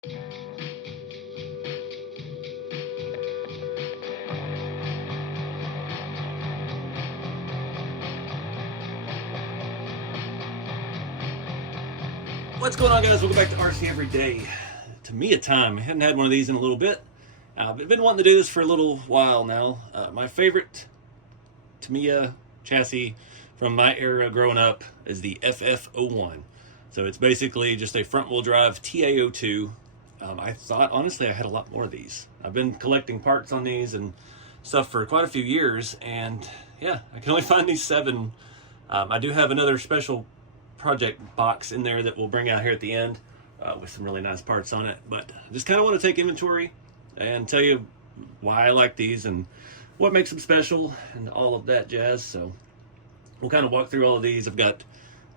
What's going on, guys? Welcome back to RC Everyday. Tamiya time. I haven't had one of these in a little bit. I've been wanting to do this for a little while now. My favorite Tamiya chassis from my era growing up is the FF01. So it's basically just a front-wheel drive TA02. I thought, honestly, I had a lot more of these. I've been collecting parts on these and stuff for quite a few years, and yeah, I can only find these 7. I do have another special project box in there that we'll bring out here at the end with some really nice parts on it, but I just kind of want to take inventory and tell you why I like these and what makes them special and all of that jazz. So we'll kind of walk through all of these. I've got,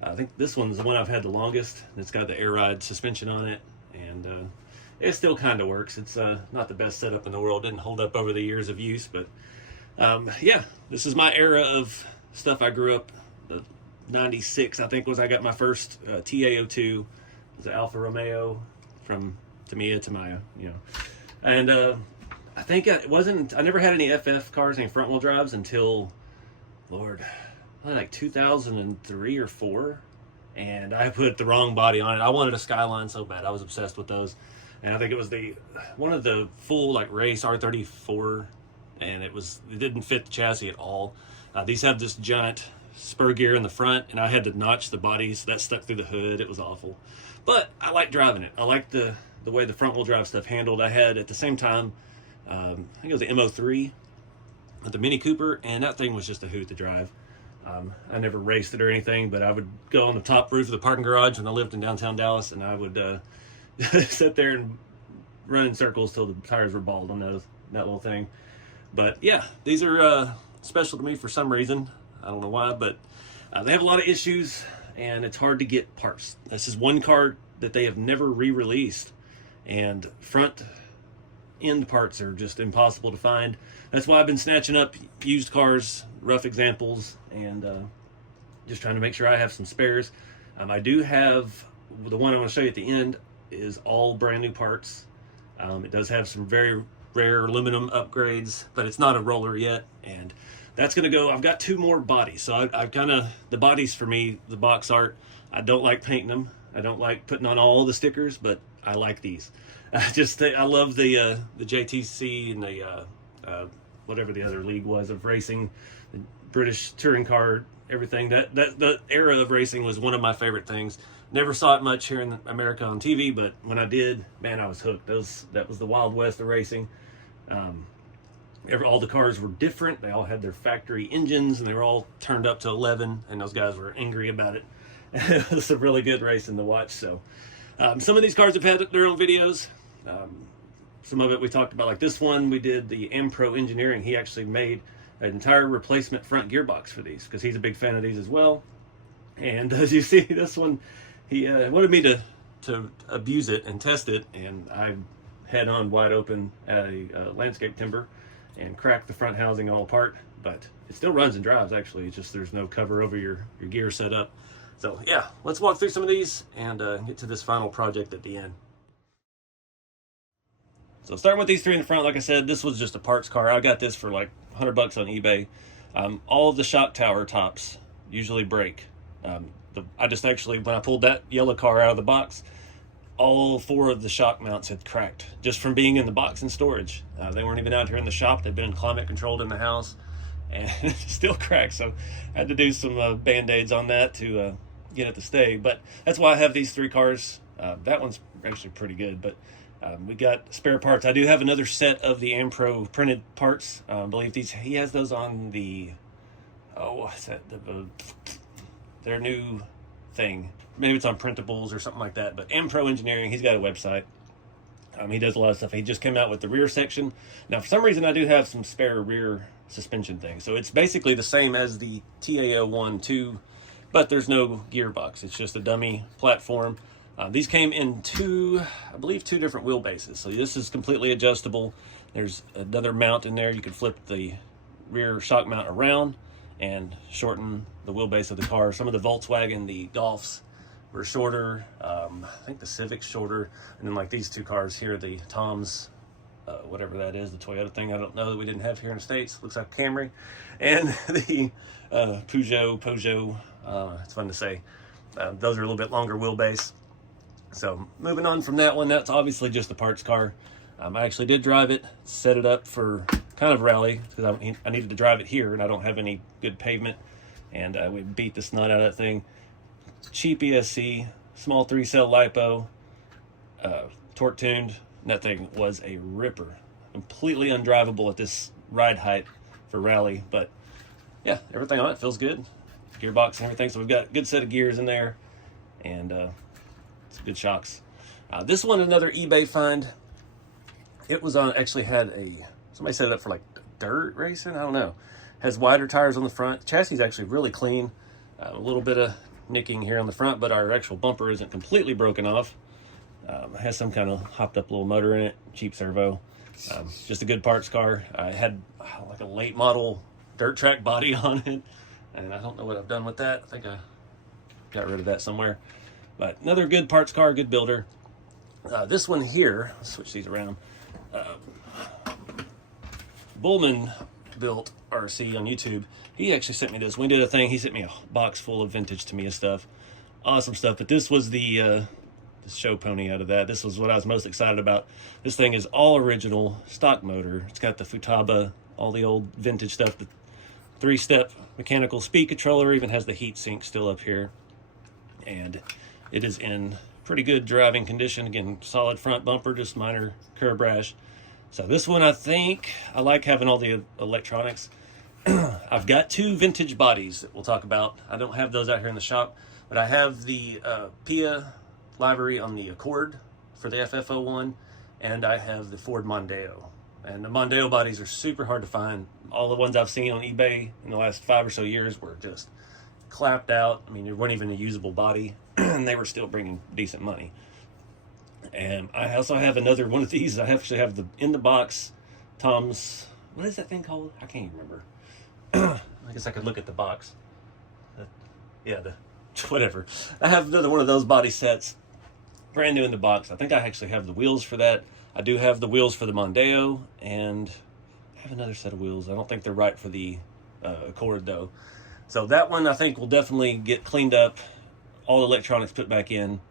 I think this one's the one I've had the longest. It's got the air ride suspension on it, and it still kind of works. It's not the best setup in the world. Didn't hold up over the years of use, but yeah, this is my era of stuff. I grew up, 96 I think was I got my first TA02. It was an Alfa Romeo from Tamiya, you know. And I think I never had any FF cars, any front wheel drives until, Lord, like 2003 or 4, and I put the wrong body on it. I wanted a Skyline so bad. I was obsessed with those, and I think it was one of the full like race R34, and it didn't fit the chassis at all. These have this giant spur gear in the front, and I had to notch the body, so that stuck through the hood. It was awful, but I like driving it. I like the way the front wheel drive stuff handled. I had at the same time, I think it was the MO3 with the Mini Cooper, and that thing was just a hoot to drive. I never raced it or anything, but I would go on the top roof of the parking garage when I lived in downtown Dallas, and I would sit there and run in circles till the tires were bald on that little thing. But yeah, these are special to me for some reason. I don't know why, but they have a lot of issues, and it's hard to get parts. This is one car that they have never re-released, and front end parts are just impossible to find. That's why I've been snatching up used cars, rough examples, and just trying to make sure I have some spares. I do have the one I want to show you at the end is all brand new parts. It does have some very rare aluminum upgrades, but it's not a roller yet, and that's going to go. I've got 2 more bodies, so I've kind of, the bodies for me, the box art, I don't like painting them. I don't like putting on all the stickers, but I like these. I love the JTC and the whatever the other league was of racing, the British touring car, everything. The era of racing was one of my favorite things. Never saw it much here in America on TV, but when I did, man, I was hooked. That was the Wild West of racing. All the cars were different. They all had their factory engines, and they were all turned up to 11, and those guys were angry about it. It was a really good racing to watch. So some of these cars have had their own videos. Some of it we talked about, like this one, we did the Ampro Engineering. He actually made an entire replacement front gearbox for these because he's a big fan of these as well. And as you see, this one, he wanted me to abuse it and test it, and I head on wide open at a landscape timber and cracked the front housing all apart, but it still runs and drives. Actually, it's just there's no cover over your gear setup. So yeah, let's walk through some of these and get to this final project at the end. So starting with these 3 in the front, like I said, this was just a parts car. I got this for like $100 on eBay. All of the shock tower tops usually break. I just actually, when I pulled that yellow car out of the box, all 4 of the shock mounts had cracked just from being in the box in storage. They weren't even out here in the shop. They've been climate controlled in the house, and it still cracked. So I had to do some band-aids on that to get it to stay. But that's why I have these 3 cars. That one's actually pretty good, but we got spare parts. I do have another set of the Ampro printed parts. I believe he has those on the, what's that? Their new thing. Maybe it's on printables or something like that, but Ampro Engineering, he's got a website. He does a lot of stuff. He just came out with the rear section. Now, for some reason, I do have some spare rear suspension things. So it's basically the same as the TA01 2, but there's no gearbox. It's just a dummy platform. These came in I believe two different wheelbases. So this is completely adjustable. There's another mount in there. You can flip the rear shock mount around and shorten the wheelbase of the car. Some of the Volkswagen, the Golfs, were shorter. I think the Civic's shorter, and then like these two cars here, the Tom's, whatever that is, the Toyota thing, I don't know, that we didn't have here in the States. Looks like a Camry. And the Peugeot, it's fun to say. Those are a little bit longer wheelbase. So moving on from that one, that's obviously just a parts car. I actually did drive it, set it up for kind of rally, because I needed to drive it here, and I don't have any good pavement. And we beat the snot out of that thing. Cheap ESC, small 3-cell lipo, torque tuned. That thing was a ripper. Completely undrivable at this ride height for rally, but yeah, everything on it feels good. Gearbox and everything, so we've got a good set of gears in there, and it's good shocks. This one, another eBay find. It was on, actually had somebody set it up for like dirt racing, I don't know. Has wider tires on the front. Chassis is actually really clean. A little bit of nicking here on the front, but our actual bumper isn't completely broken off. Has some kind of hopped up little motor in it, cheap servo. Just a good parts car. I had like a late model dirt track body on it, and I don't know what I've done with that. I think I got rid of that somewhere. But another good parts car, good builder. This one here, let's switch these around. Bullman built RC on YouTube. He actually sent me this. We did a thing. He sent me a box full of vintage Tamiya stuff. Awesome stuff. But this was the show pony out of that. This was what I was most excited about. This thing is all original, stock motor. It's got the Futaba, all the old vintage stuff. The 3-step mechanical speed controller, even has the heat sink still up here. And it is in pretty good driving condition. Again, solid front bumper, just minor curb rash. So this one, I think, I like having all the electronics. I've got 2 vintage bodies that we'll talk about. I don't have those out here in the shop, but I have the Pia livery on the Accord for the FF01, and I have the Ford Mondeo. And the Mondeo bodies are super hard to find. All the ones I've seen on eBay in the last 5 or so years were just clapped out. I mean, it wasn't even a usable body, and they were still bringing decent money. And I also have another one of these. I actually have the in the box Tom's, what is that thing called? I can't even remember. I guess I could look at the box. Whatever. I have another one of those body sets, brand new in the box. I think I actually have the wheels for that. I do have the wheels for the Mondeo, and I have another set of wheels. I don't think they're right for the Accord though. So that one I think will definitely get cleaned up, all the electronics put back in,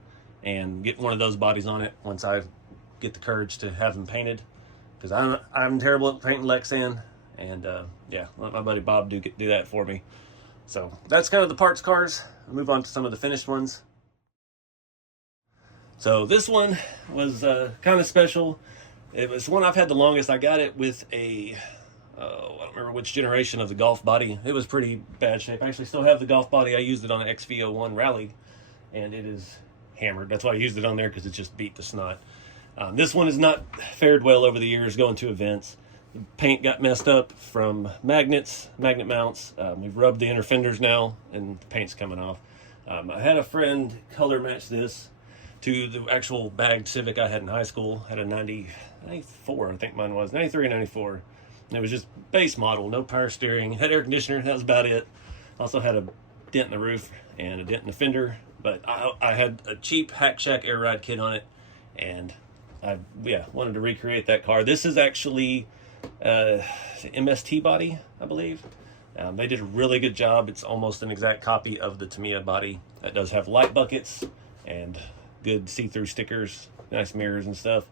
and get one of those bodies on it once I get the courage to have them painted, because I'm terrible at painting Lexan, and yeah, let my buddy Bob do that for me. So that's kind of the parts cars. I'll move on to some of the finished ones. So this one was kind of special. It was one I've had the longest. I got it with a I don't remember which generation of the Golf body. It was pretty bad shape. I actually still have the Golf body. I used it on an FF01 rally, and it is hammered. That's why I used it on there, because it just beat the snot. This one has not fared well over the years going to events. The paint got messed up from magnet mounts. We've rubbed the inner fenders now, and the paint's coming off. I had a friend color match this to the actual bagged Civic I had in high school. Had a 94, I think mine was, 93 and 94. And it was just base model, no power steering, had air conditioner, that was about it. Also had a dent in the roof and a dent in the fender, but I had a cheap Hack Shack air ride kit on it, and I wanted to recreate that car. This is actually MST body, I believe. They did a really good job. It's almost an exact copy of the Tamiya body. That does have light buckets and good see-through stickers, nice mirrors and stuff.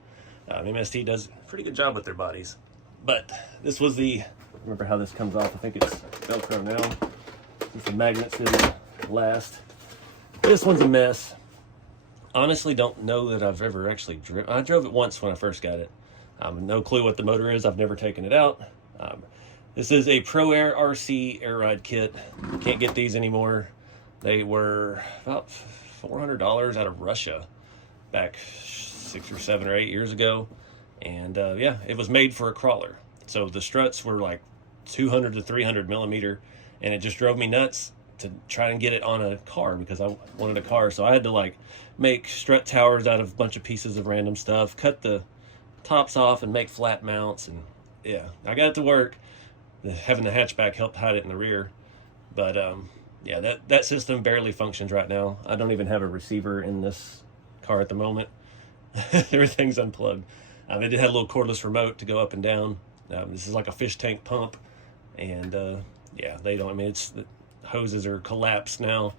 MST does a pretty good job with their bodies. But this was remember how this comes off? I think it's Velcro now. The magnets didn't last. This one's a mess. Honestly, don't know that I've ever actually driven. I drove it once when I first got it. No clue what the motor is. I've never taken it out. This is a Pro Air RC air ride kit. Can't get these anymore. They were about $400 out of Russia back 6 or 7 or 8 years ago. And yeah, it was made for a crawler. So the struts were like 200 to 300 millimeter, and it just drove me nuts to try and get it on a car, because I wanted a car. So I had to like make strut towers out of a bunch of pieces of random stuff, cut the tops off and make flat mounts. And yeah, I got it to work. Having the hatchback helped hide it in the rear. But yeah, that system barely functions right now. I don't even have a receiver in this car at the moment. Everything's unplugged. It did have a little cordless remote to go up and down. This is like a fish tank pump, and yeah, they don't. I mean, the hoses are collapsed now.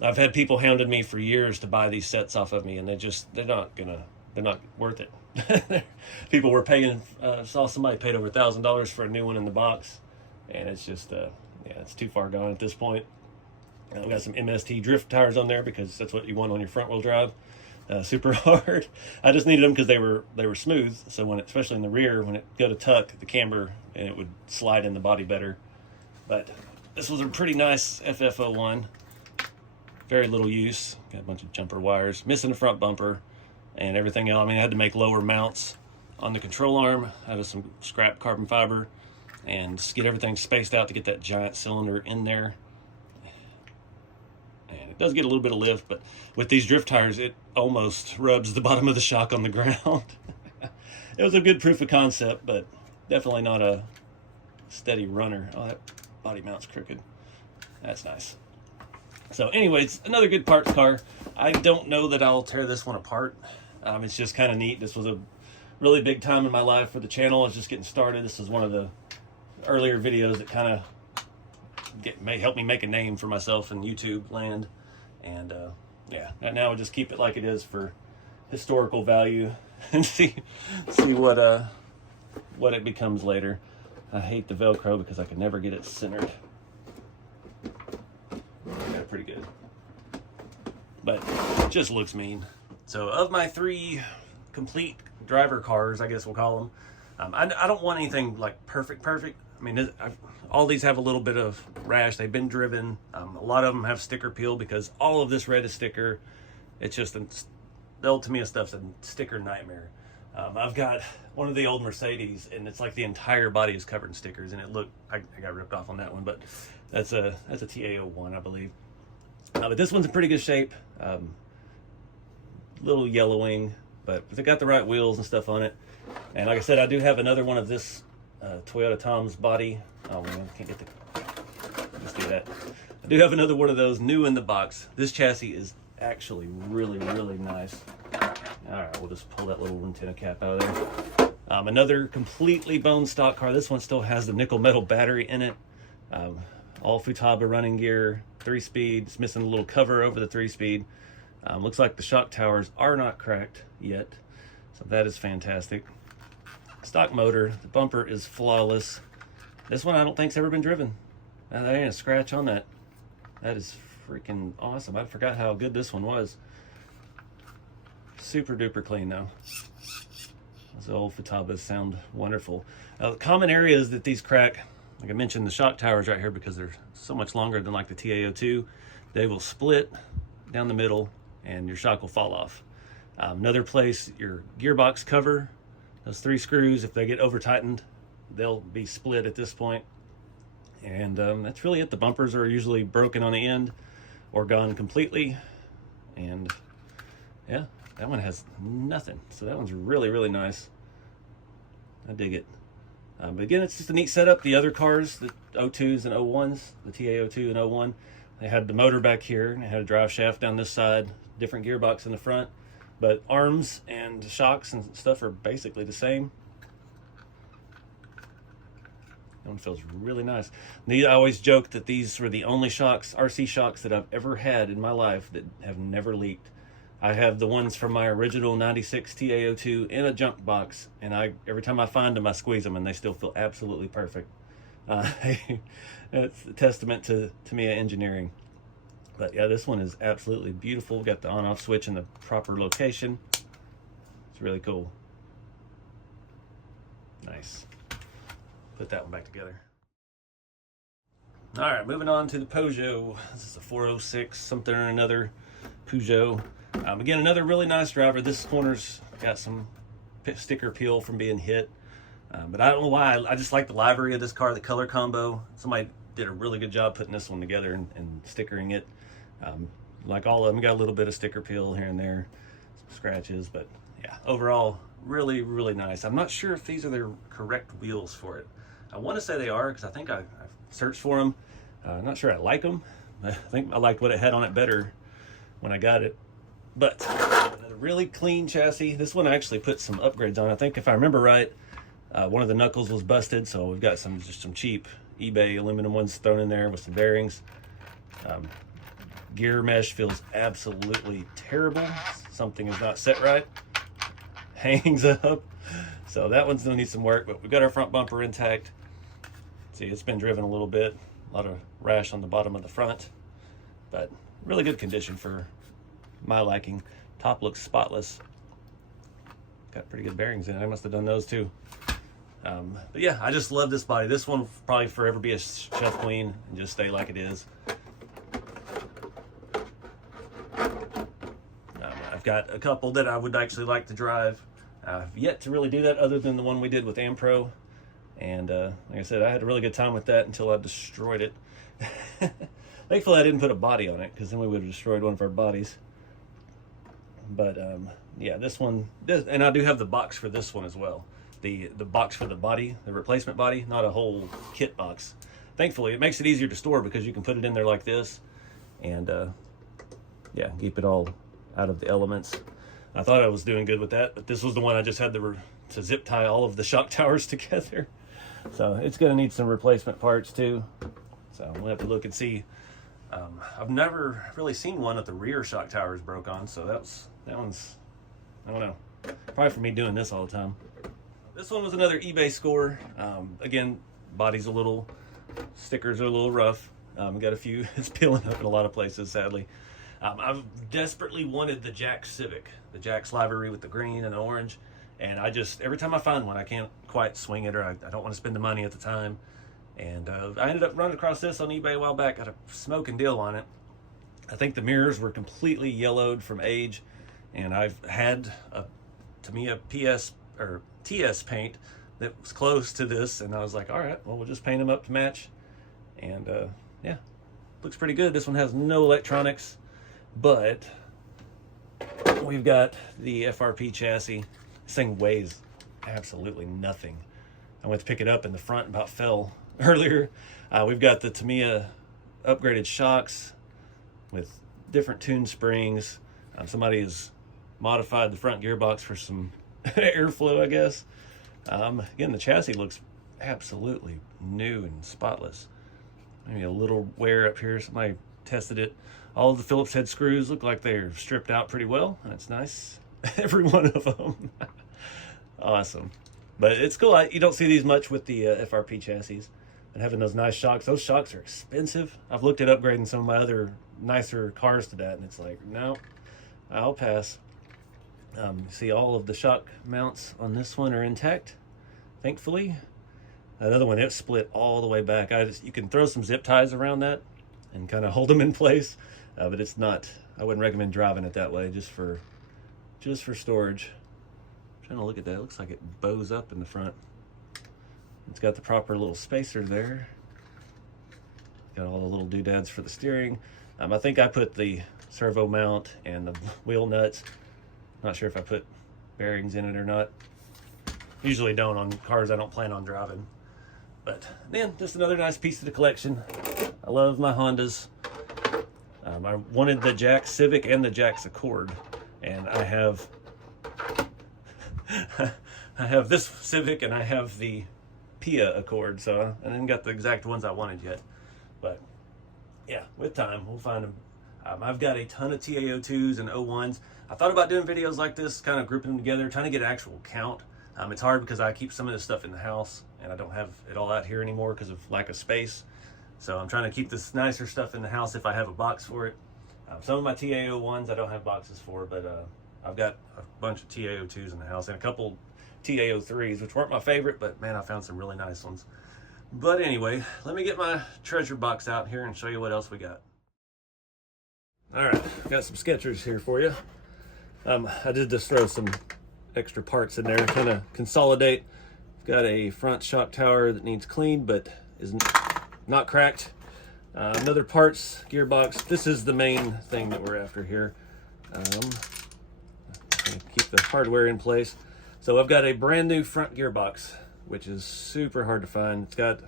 I've had people hounded me for years to buy these sets off of me, and they're not worth it. People were paying. Saw somebody paid over $1,000 for a new one in the box, and it's just yeah, it's too far gone at this point. I've got some MST drift tires on there because that's what you want on your front wheel drive. Super hard. I just needed them because they were smooth. So especially in the rear, when it go to tuck the camber, and it would slide in the body better. But this was a pretty nice FF01. Very little use. Got a bunch of jumper wires, missing the front bumper, and everything else. I mean, I had to make lower mounts on the control arm out of some scrap carbon fiber, and just get everything spaced out to get that giant cylinder in there. And it does get a little bit of lift, but with these drift tires, it almost rubs the bottom of the shock on the ground. It was a good proof of concept, but definitely not a steady runner. Oh, that body mount's crooked. That's nice. So anyways, another good parts car. I don't know that I'll tear this one apart. It's just kind of neat. This was a really big time in my life for the channel. I was just getting started. This is one of the earlier videos that kind of may help me make a name for myself in YouTube land. And yeah, now I'll just keep it like it is for historical value and see what it becomes later. I hate the Velcro because I could never get it centered. Yeah, pretty good, but it just looks mean. So of my 3 complete driver cars, I guess we'll call them, I don't want anything like perfect. I mean, all these have a little bit of rash. They've been driven. A lot of them have sticker peel because all of this red is sticker. It's just the old Tamiya stuff's a sticker nightmare. I've got one of the old Mercedes, and it's like the entire body is covered in stickers, and I got ripped off on that one, but that's a TA01, I believe. But this one's in pretty good shape. Little yellowing, but they got the right wheels and stuff on it. And like I said, I do have another one of this Toyota Tom's body. Oh man, can't get let's do that. I do have another one of those new in the box. This chassis is actually really nice. All right, we'll just pull that little antenna cap out of there. Another completely bone stock car. This one still has the nickel metal battery in it. All Futaba running gear, 3-speed. It's missing a little cover over the 3-speed. Looks like the shock towers are not cracked yet, so that is fantastic. Stock motor. The bumper is flawless. This one I don't think's ever been driven. There ain't a scratch on that. That is freaking awesome. I forgot how good this one was. Super duper clean though. Those old Futabas sound wonderful. The common areas that these crack, like I mentioned, the shock towers right here, because they're so much longer than like the TA02, they will split down the middle and your shock will fall off. Another place, your gearbox cover, those 3 screws, if they get over tightened, they'll be split at this point. And that's really it. The bumpers are usually broken on the end or gone completely. And yeah, that one has nothing. So that one's really nice. I dig it. But again, it's just a neat setup. The other cars, the 02s and 01s, the TA02 and 01, they had the motor back here, and they had a drive shaft down this side, different gearbox in the front, but arms and shocks and stuff are basically the same. That one feels really nice. I always joke that these were the only shocks, RC shocks, that I've ever had in my life that have never leaked. I have the ones from my original 96 TA02 in a junk box, and every time I find them, I squeeze them, and they still feel absolutely perfect. It's a testament to Tamiya engineering. But yeah, this one is absolutely beautiful. Got the on-off switch in the proper location. It's really cool. Nice. Put that one back together. All right, moving on to the Peugeot. This is a 406 something or another Peugeot. Again, another really nice driver. This corner's got some sticker peel from being hit. But I don't know why. I just like the livery of this car, the color combo. Somebody did a really good job putting this one together and stickering it. Like all of them, got a little bit of sticker peel here and there, some scratches, but yeah, overall, really nice. I'm not sure if these are the correct wheels for it. I want to say they are, because I think I've searched for them, Not sure I like them. I think I liked what it had on it better when I got it. But a really clean chassis. This one I actually put some upgrades on. I think if I remember right, one of the knuckles was busted, so we've got just some cheap eBay aluminum ones thrown in there with some bearings. Gear mesh feels absolutely terrible. Something is not set right. Hangs up. So that one's gonna need some work, but we've got our front bumper intact. See, it's been driven a little bit. A lot of rash on the bottom of the front, but really good condition for my liking. Top looks spotless. Got pretty good bearings in it. I must have done those too. But yeah, I just love this body. This one will probably forever be a chef queen and just stay like it is. I've got a couple that I would actually like to drive. I've yet to really do that other than the one we did with Ampro. And like I said, I had a really good time with that until I destroyed it. Thankfully I didn't put a body on it, because then we would have destroyed one of our bodies. But yeah, this one, and I do have the box for this one as well. The box for the body, the replacement body, not a whole kit box. Thankfully, it makes it easier to store because you can put it in there like this, and yeah, keep it all out of the elements. I thought I was doing good with that, but this was the one I just had to zip tie all of the shock towers together. So it's going to need some replacement parts too. So we'll have to look and see. I've never really seen one that the rear shock towers broke on, so that one's, I don't know, probably for me doing this all the time. This one was another eBay score. Again, body's a little, stickers are a little rough. Got a few, it's peeling up in a lot of places, sadly. I've desperately wanted the Jack Civic, the Jack's livery with the green and the orange. And I just, every time I find one, I can't quite swing it, or I don't want to spend the money at the time. And I ended up running across this on eBay a while back, got a smoking deal on it. I think the mirrors were completely yellowed from age, and I've had a Tamiya TS paint that was close to this, and I was like, all right, well, we'll just paint them up to match. And yeah, looks pretty good. This one has no electronics, but we've got the FRP chassis. This thing weighs absolutely nothing. I went to pick it up and the front about fell earlier. We've got the Tamiya upgraded shocks with different tuned springs. Somebody has modified the front gearbox for some airflow, I guess. Again, the chassis looks absolutely new and spotless. Maybe a little wear up here. Somebody tested it. All of the Phillips head screws look like they're stripped out pretty well. That's nice. Every one of them. Awesome. But it's cool. You don't see these much with the FRP chassis. And having those nice shocks. Those shocks are expensive. I've looked at upgrading some of my other nicer cars to that, and it's like, no, I'll pass. See, all of the shock mounts on this one are intact, thankfully. That other one, it split all the way back. You can throw some zip ties around that and kind of hold them in place, but it's not, I wouldn't recommend driving it that way, just for storage. I'm trying to look at that. It looks like it bows up in the front. It's got the proper little spacer there. Got all the little doodads for the steering. I think I put the servo mount and the wheel nuts. Not sure if I put bearings in it or not. Usually don't on cars I don't plan on driving. But then, just another nice piece of the collection. I love my Hondas. I wanted the Jack Civic and the Jack's Accord, and I have I have this Civic and I have the Pia Accord, so I didn't got the exact ones I wanted yet. But yeah, with time we'll find them. I've got a ton of TAO2s and 01s. I thought about doing videos like this, kind of grouping them together, trying to get an actual count. It's hard because I keep some of this stuff in the house and I don't have it all out here anymore because of lack of space. So I'm trying to keep this nicer stuff in the house if I have a box for it. Some of my TAO1s I don't have boxes for, but I've got a bunch of TAO2s in the house and a couple TAO3s, which weren't my favorite, but man, I found some really nice ones. But anyway, let me get my treasure box out here and show you what else we got. All right, got some sketchers here for you. I did just throw some extra parts in there, kind of consolidate. Got a front shock tower that needs cleaned, but is not cracked. Another parts gearbox. This is the main thing that we're after here. Keep the hardware in place. So I've got a brand new front gearbox, which is super hard to find. It's got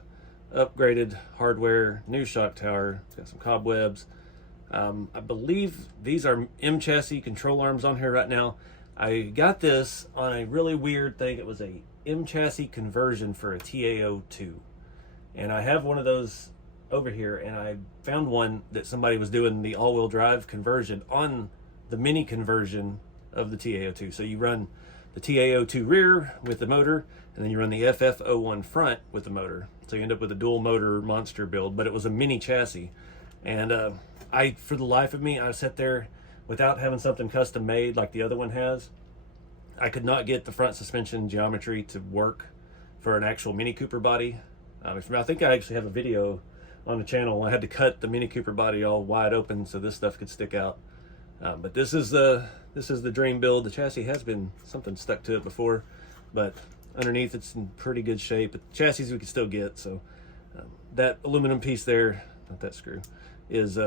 upgraded hardware, new shock tower. It's got some cobwebs. I believe these are M chassis control arms on here right now. I got this on a really weird thing. It was a M chassis conversion for a TAO2. And I have one of those over here, and I found one that somebody was doing the all-wheel drive conversion on the mini conversion of the TAO2. So you run the TAO2 rear with the motor, and then you run the FF01 front with the motor. So you end up with a dual motor monster build, but it was a mini chassis. And for the life of me, I sat there without having something custom made like the other one has. I could not get the front suspension geometry to work for an actual Mini Cooper body. I think I actually have a video on the channel. I had to cut the Mini Cooper body all wide open so this stuff could stick out. But this is the dream build. The chassis has been something stuck to it before, but underneath it's in pretty good shape. But the chassis we can still get. So that aluminum piece there, not that screw, is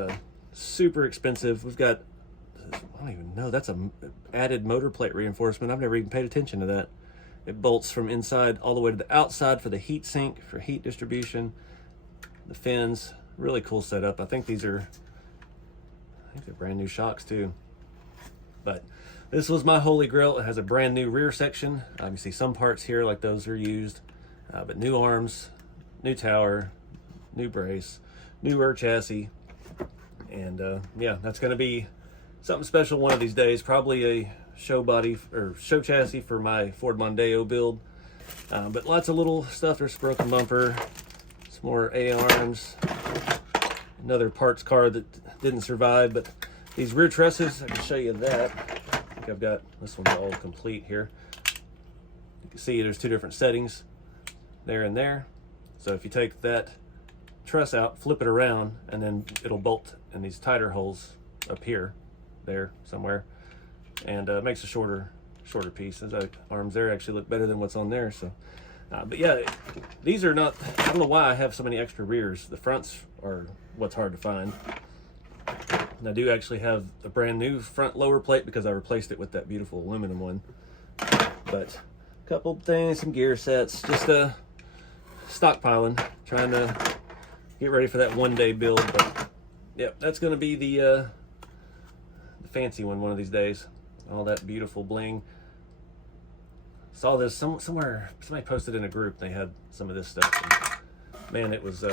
super expensive. We've got, I don't even know, that's a added motor plate reinforcement. I've never even paid attention to that. It bolts from inside all the way to the outside for the heat sink, for heat distribution. The fins, really cool setup. I think they're brand new shocks too. But this was my holy grail. It has a brand new rear section. You see some parts here like those are used, but new arms, new tower, new brace, newer chassis. And yeah, that's going to be something special one of these days. Probably a show body or show chassis for my Ford Mondeo build. But lots of little stuff. There's a broken bumper, some more A-arms, another parts car that didn't survive. But these rear trusses, I can show you that. I think I've got this one's all complete here. You can see there's two different settings, there and there. So if you take that truss out, flip it around, and then it'll bolt in these tighter holes up here, there somewhere, and it makes a shorter piece. Those arms there actually look better than what's on there. So but yeah, these are not, I don't know why I have so many extra rears. The fronts are what's hard to find. And I do actually have a brand new front lower plate because I replaced it with that beautiful aluminum one. But a couple things, some gear sets, just stockpiling, trying to get ready for that one-day build. But yeah, that's going to be the fancy one of these days. All that beautiful bling. Saw this somewhere, somebody posted in a group, they had some of this stuff. And man, it was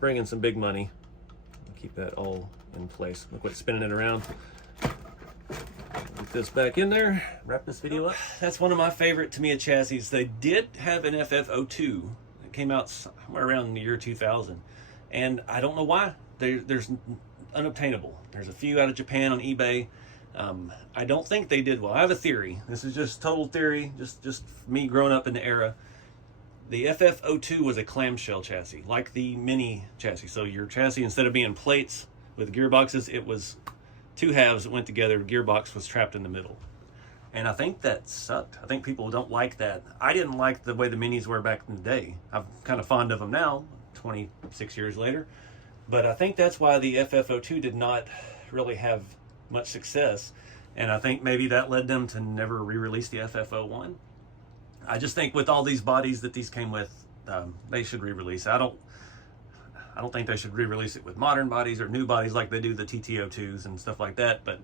bringing some big money. Keep that all in place. Look what's spinning it around. Get this back in there, wrap this video up. That's one of my favorite Tamiya chassis. They did have an FF02. It came out somewhere around the year 2000. And I don't know why. There's unobtainable. There's a few out of Japan on eBay. I don't think they did well. I have a theory. This is just total theory, just me growing up in the era. The FF02 was a clamshell chassis, like the mini chassis. So your chassis, instead of being plates with gearboxes, it was two halves that went together. The gearbox was trapped in the middle. And I think that sucked. I think people don't like that. I didn't like the way the minis were back in the day. I'm kind of fond of them now, 26 years later. But I think that's why the FF02 did not really have much success. And I think maybe that led them to never re-release the FF01. I just think with all these bodies that these came with, they should re-release. I don't think they should re-release it with modern bodies or new bodies like they do the TTO2s and stuff like that, but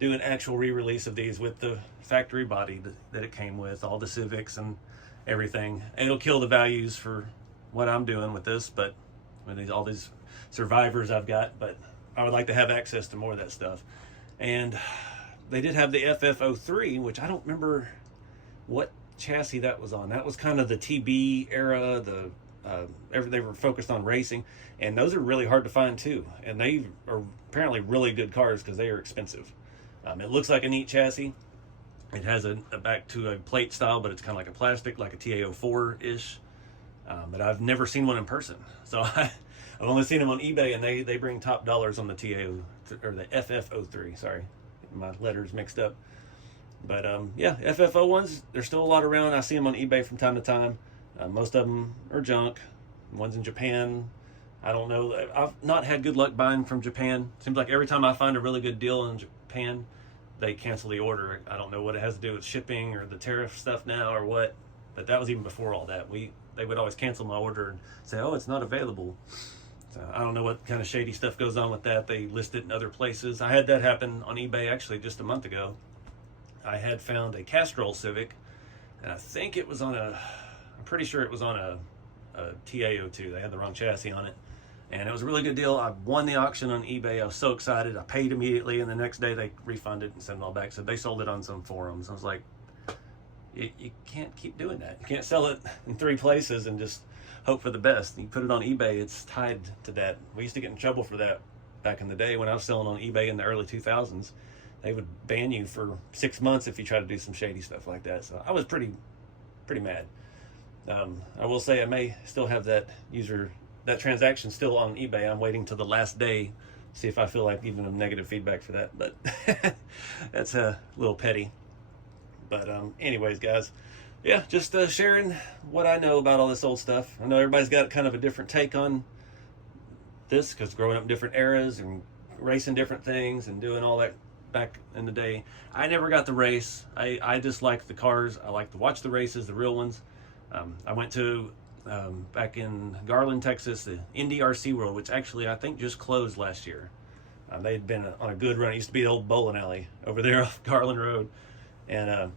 do an actual re-release of these with the factory body that it came with, all the Civics and everything. It'll kill the values for what I'm doing with this, but with all these survivors I've got, but I would like to have access to more of that stuff. And they did have the FF03, which I don't remember what chassis that was on. That was kind of the TB era. They were focused on racing, and those are really hard to find too. And they are apparently really good cars because they are expensive. It looks like a neat chassis. It has a back to a plate style, but it's kind of like a plastic, like a TAO4-ish. But I've never seen one in person, so I've only seen them on eBay, and they bring top dollars on the TAO or the FF03. Sorry, my letters mixed up. But yeah, FF01s, there's still a lot around. I see them on eBay from time to time. Most of them are junk. One's in Japan. I don't know. I've not had good luck buying from Japan. Seems like every time I find a really good deal in Japan, they cancel the order. I don't know what it has to do with shipping or the tariff stuff now or what. But that was even before all that. They would always cancel my order and say, oh, it's not available. So I don't know what kind of shady stuff goes on with that. They list it in other places. I had that happen on eBay actually just a month ago. I had found a Castrol Civic, and I think it was on I'm pretty sure it was on a TA02. They had the wrong chassis on it. And it was a really good deal. I won the auction on eBay. I was so excited. I paid immediately, and the next day they refunded and sent it all back. So they sold it on some forums. I was like, you can't keep doing that. You can't sell it in 3 places and just hope for the best. You put it on eBay, it's tied to that. We used to get in trouble for that back in the day when I was selling on eBay in the early 2000s. They would ban you for 6 months if you try to do some shady stuff like that. So I was pretty mad. I will say I may still have that transaction still on eBay. I'm waiting till the last day, see if I feel like giving them negative feedback for that. But that's a little petty. But anyways, guys, yeah, just sharing what I know about all this old stuff. I know everybody's got kind of a different take on this because growing up in different eras and racing different things and doing all that back in the day. I never got the race. I just like the cars. I like to watch the races, the real ones. I went to, back in Garland, Texas, the Indy RC World, which actually I think just closed last year. They'd been on a good run. It used to be the old bowling alley over there off Garland Road. And I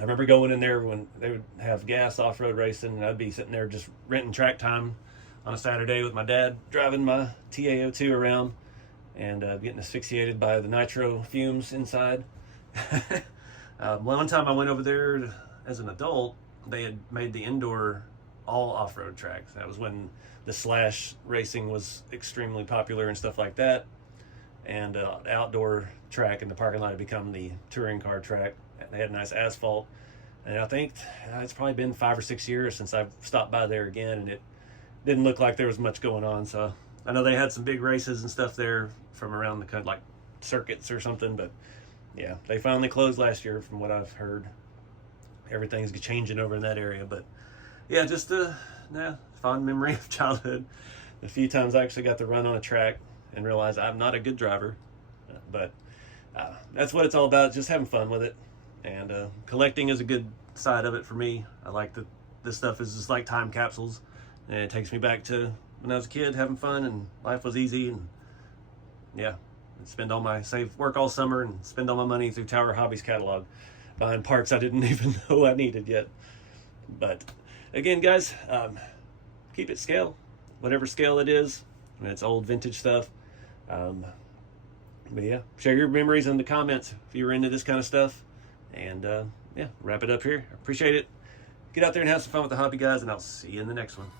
remember going in there when they would have gas off-road racing, and I'd be sitting there just renting track time on a Saturday with my dad, driving my TA02 around and getting asphyxiated by the nitro fumes inside. One time I went over there as an adult, they had made the indoor all off-road tracks. That was when the slash racing was extremely popular and stuff like that. And outdoor track in the parking lot had become the touring car track. They had nice asphalt, and I think it's probably been 5 or 6 years since I've stopped by there again, and it didn't look like there was much going on. So I know they had some big races and stuff there from around the country, like circuits or something, but yeah, they finally closed last year from what I've heard. Everything's changing over in that area, but yeah, just a fond memory of childhood. A few times I actually got to run on a track and realize I'm not a good driver, but that's what it's all about, just having fun with it. And collecting is a good side of it for me. I like that this stuff is just like time capsules, and it takes me back to when I was a kid having fun and life was easy. And yeah, I'd work all summer and spend all my money through Tower Hobbies catalog buying parts I didn't even know I needed yet. But again, guys, keep it scale, whatever scale it is. I mean, it's old vintage stuff. But yeah, share your memories in the comments if you were into this kind of stuff. And yeah, wrap it up here. I appreciate it. Get out there and have some fun with the hobby, guys, and I'll see you in the next one.